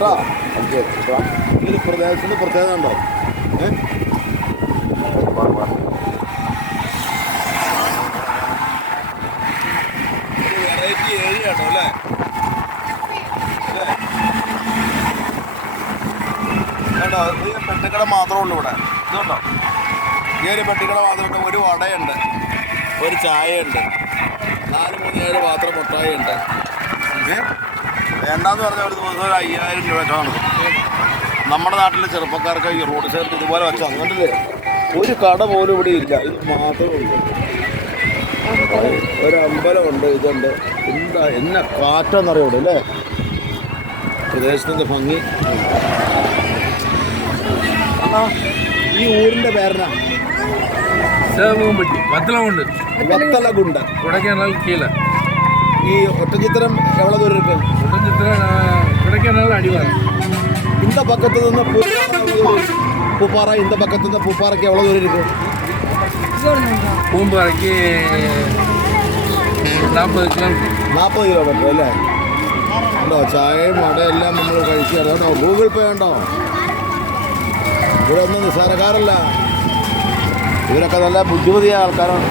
നോക്കിയേ ഈ പ്രദേശത്തിന് പ്രത്യേകത ഉണ്ടോ? വെറൈറ്റി ഏരിയ ആണോ അല്ലേ? കേട്ടോ ഈ പെട്ടിക്കട മാത്രമേ ഉള്ളൂ ഇവിടെ. ഇതുണ്ടോ? ഈ ഒരു പെട്ടിക്കട മാത്രമുണ്ട് ഒരു വടയുണ്ട് ഒരു ചായയുണ്ട് നാല് മൂന്ന് ഏഴ് മാത്രം മുട്ടായി ഉണ്ട് ഏ? വേണ്ടാന്ന് പറഞ്ഞാൽ അവിടുത്തെ ദിവസം ഒരു അയ്യായിരം രൂപ വെച്ചാൽ നടക്കും. നമ്മുടെ നാട്ടിലെ ചെറുപ്പക്കാർക്ക് ഈ റോഡ് സൈഡ് ഇതുപോലെ വെച്ചാൽ അങ്ങനല്ലേ? ഒരു കട പോലും ഇവിടെ ഇല്ല. ഇത് മാത്രമേ ഉള്ളൂ. ഒരു അമ്പലമുണ്ട് ഇതുണ്ട്. എന്താ എന്നെ കാറ്റെന്നറിയാം ഇവിടെ അല്ലേ? പ്രദേശത്തിന്റെ ഭംഗി. അണ്ണാ ഈ ഊരിന്റെ പേരനാ വത്തലമുണ്ട് വത്തലകുണ്ട്. കൊടൈക്കനാൽ കീഴ. ഈ ഒറ്റച്ചിത്രം എവിടെ ദൂരം இருக்கு உடஞ்சிட்டு கொடைக்கானல் அடிவாரம் இந்த பக்கத்துல இருந்து பூ- பூப்பாறை இந்த பக்கத்துல இருந்து பூப்பாறைக்கு எவ்வளவு தூரம் இருக்கு பூம்பாறைக்கு நாற்பது கிலோமீட்டர் നാൽപ്പത് കിലോമീറ്റർ അല്ലേ ഉണ്ടോ ചായയും വടയും എല്ലാം നമ്മൾ കഴിച്ചു അതുകൊണ്ടോ ഗൂഗിൾ പേ ഉണ്ടോ ഇവിടെ ഒന്നും നിസ്സാരക്കാരല്ല ഇവരൊക്കെ നല്ല ബുദ്ധിമതിയായ ആൾക്കാരാണ്